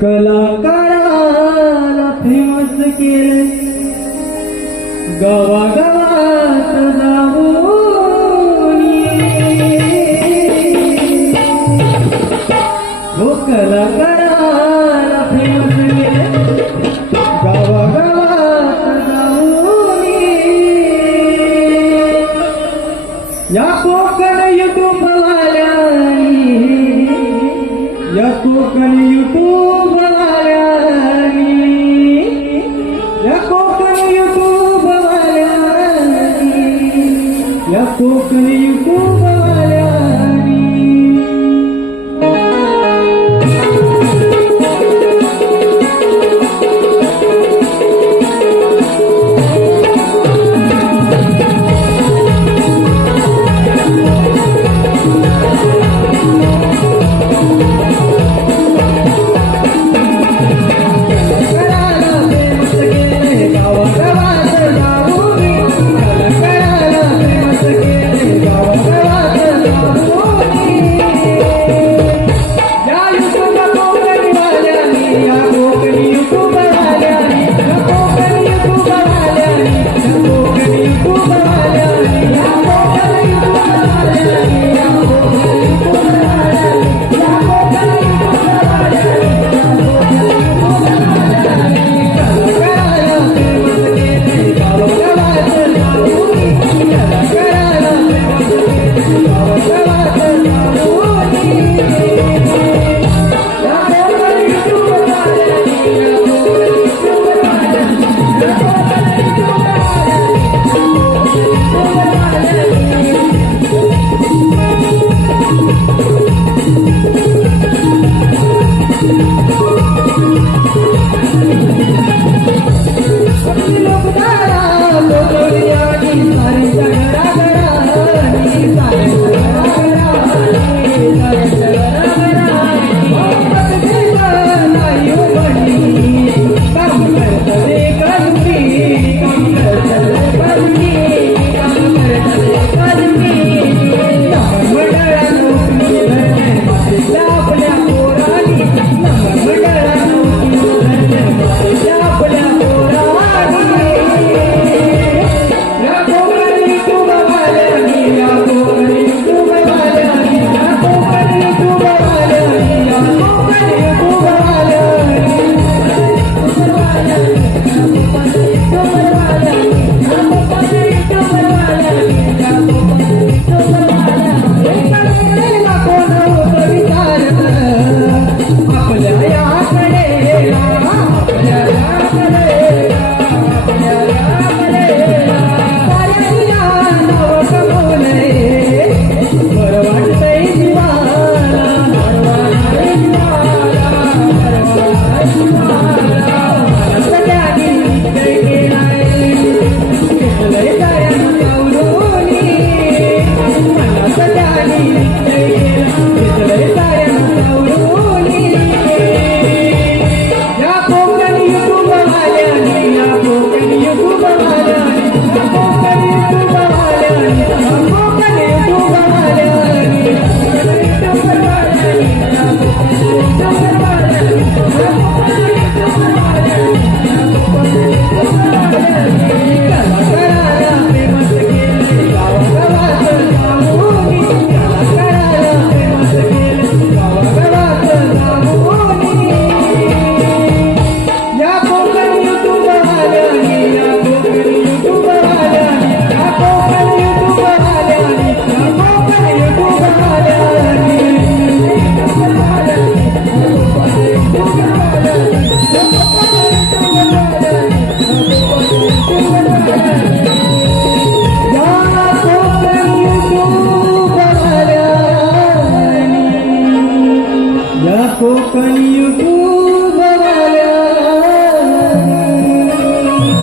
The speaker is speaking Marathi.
कलाकाराला फेमस केले गावागा कोकणी युट्यूब या Konkani Thank you. Thank you.